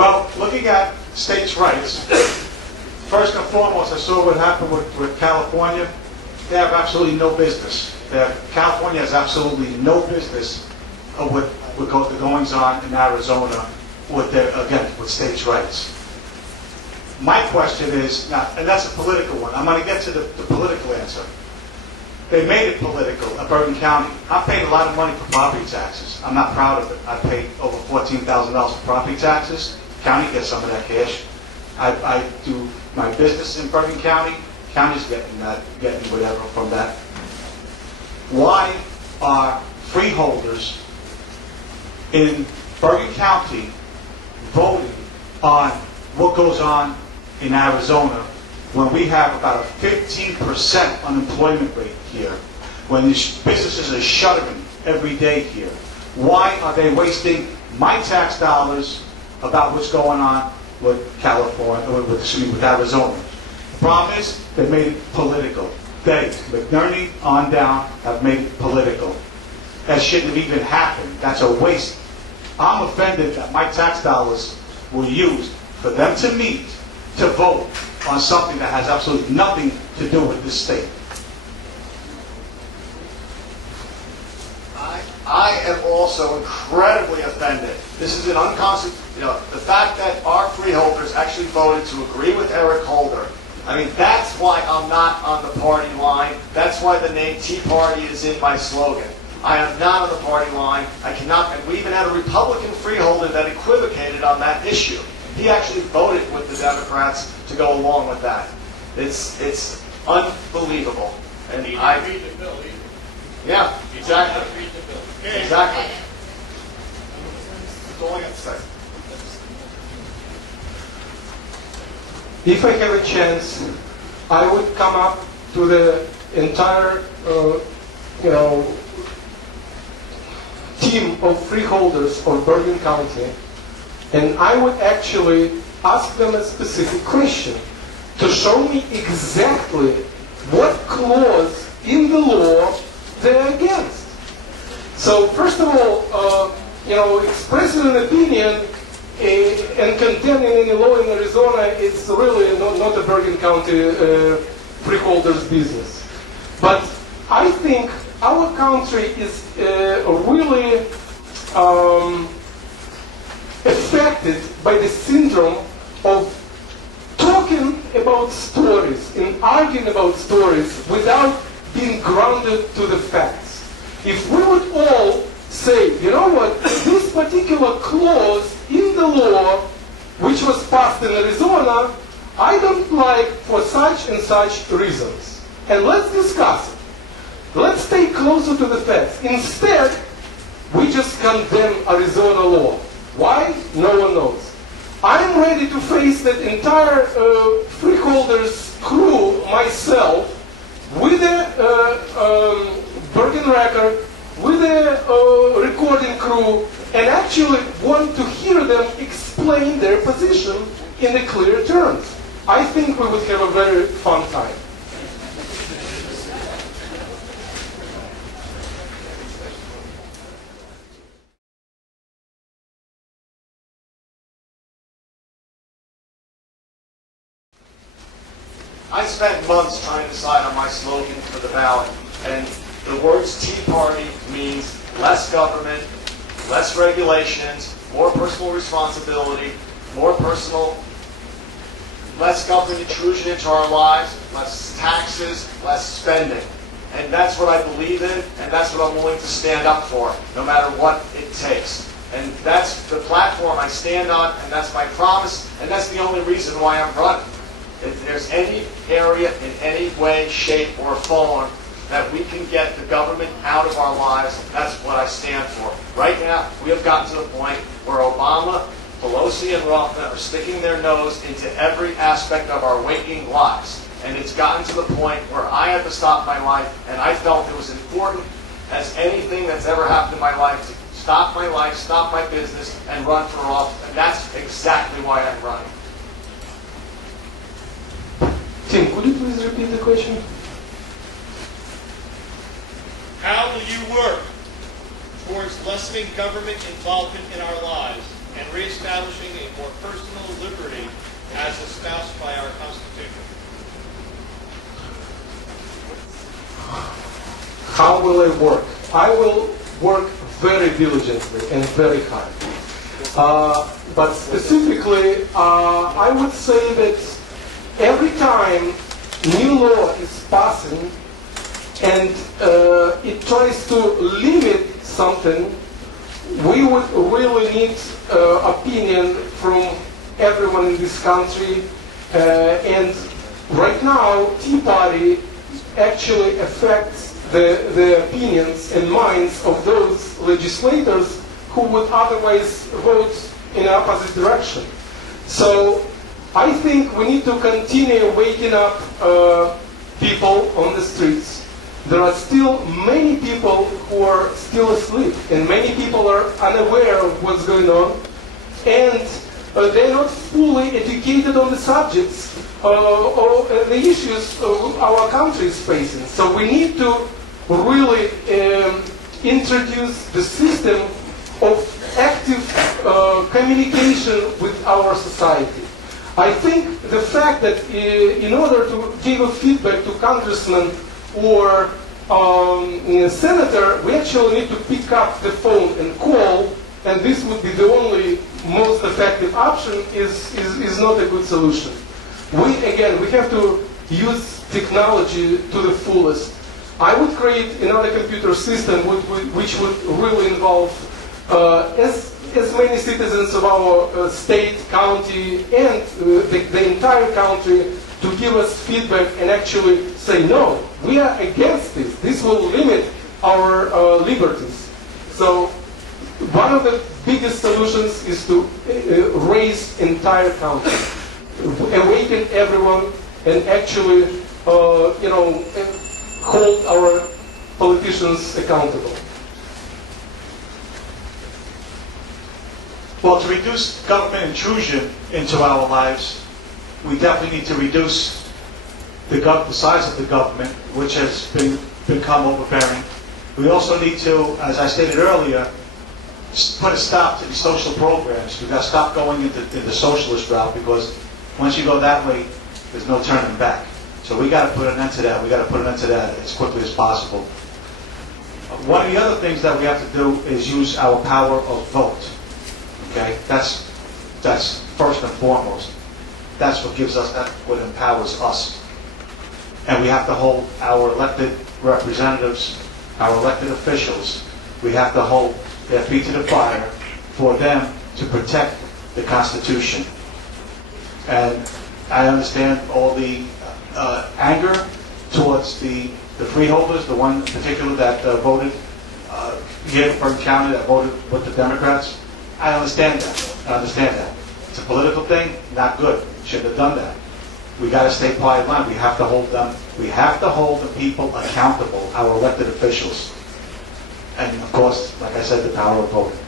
Well, looking at states' rights, first and foremost, I saw what happened with California. They have absolutely no business. California has absolutely no business with the goings on in Arizona with states' rights. My question is, now, and that's a political one. I'm going to get to the political answer. They made it political at Bergen County. I paid a lot of money for property taxes. I'm not proud of it. I paid over $14,000 for property taxes. County gets some of that cash. I do my business in Bergen County. County's getting whatever from that. Why are freeholders in Bergen County voting on what goes on in Arizona when we have about a 15% unemployment rate here, when these businesses are shuttering every day here? Why are they wasting my tax dollars about what's going on with California, with Arizona? The problem is they made it political. They, McNerney on down, have made it political. That shouldn't have even happened. That's a waste. I'm offended that my tax dollars were used for them to meet, to vote on something that has absolutely nothing to do with this state. I am also incredibly offended. This is an unconstitutional, the fact that our freeholders actually voted to agree with Eric Holder. I mean, that's why I'm not on the party line. That's why the name Tea Party is in my slogan. I am not on the party line. I cannot, and we even had a Republican freeholder that equivocated on that issue. He actually voted with the Democrats to go along with that. It's unbelievable. And he didn't read the bill either. Yeah, exactly. He didn't read the bill. Okay. Exactly. That's all I got to say. If I have a chance, I would come up to the entire, team of freeholders of Bergen County, and I would actually ask them a specific question to show me exactly what clause in the law they're against. So first of all, expressing an opinion and condemning any law in Arizona is really not a Bergen County freeholders' business. But I think our country is really affected by the syndrome of talking about stories and arguing about stories without being grounded to the facts. If we would all say, you know what, this particular clause in the law, which was passed in Arizona, I don't like for such and such reasons. And let's discuss it. Let's stay closer to the facts. Instead, we just condemn Arizona law. Why? No one knows. I'm ready to face that entire freeholders crew myself with a Bergen record, with a recording crew, and actually want to hear them explain their position in the clear terms. I think we would have a very fun time. I spent months trying to decide on my slogan for the ballot, and the words Tea Party means less government, less regulations, more personal responsibility, less government intrusion into our lives, less taxes, less spending. And that's what I believe in, and that's what I'm willing to stand up for, no matter what it takes. And that's the platform I stand on, and that's my promise, and that's the only reason why I'm running. If there's any area in any way, shape, or form that we can get the government out of our lives, that's what I stand for. Right now, we have gotten to the point where Obama, Pelosi, and Rothman are sticking their nose into every aspect of our waking lives. And it's gotten to the point where I had to stop my life, and I felt it was important as anything that's ever happened in my life to stop my life, stop my business, and run for office. And that's exactly why I'm running. Tim, could you please repeat the question? How will you work towards lessening government involvement in our lives and reestablishing a more personal liberty as espoused by our Constitution. How will I work? I will work very diligently and very hard. But specifically, I would say that every time new law is passing and it tries to limit something, we would really need opinion from everyone in this country. And right now, Tea Party actually affects the opinions and minds of those legislators who would otherwise vote in the opposite direction. So I think we need to continue waking up people on the streets. There are still many people who are still asleep, and many people are unaware of what's going on, and they're not fully educated on the subjects or the issues our country is facing. So we need to really introduce the system of active communication with our society. I think the fact that in order to give a feedback to congressman or senator, we actually need to pick up the phone and call, and this would be the only most effective option, is not a good solution. We have to use technology to the fullest. I would create another computer system which would really involve as many citizens of our state, county, and the entire country to give us feedback and actually say, no, we are against this. This will limit our liberties. So one of the biggest solutions is to raise entire country, awaken everyone, and actually, hold our politicians accountable. Well, to reduce government intrusion into our lives, we definitely need to reduce the size of the government, which has become overbearing. We also need to, as I stated earlier, put a stop to these social programs. We've got to stop going into the socialist route, because once you go that way, there's no turning back. So we got to put an end to that. We got to put an end to that as quickly as possible. One of the other things that we have to do is use our power of vote. Okay, that's first and foremost. That's what gives us, that's what empowers us. And we have to hold our elected representatives, our elected officials, we have to hold their feet to the fire for them to protect the Constitution. And I understand all the anger towards the freeholders, the one in particular that voted here in Bergen County, that voted with the Democrats. I understand that. I understand that. It's a political thing, not good. Shouldn't have done that. We got to stay quiet line. We have to hold them. We have to hold the people accountable, our elected officials. And of course, like I said, the power of voting.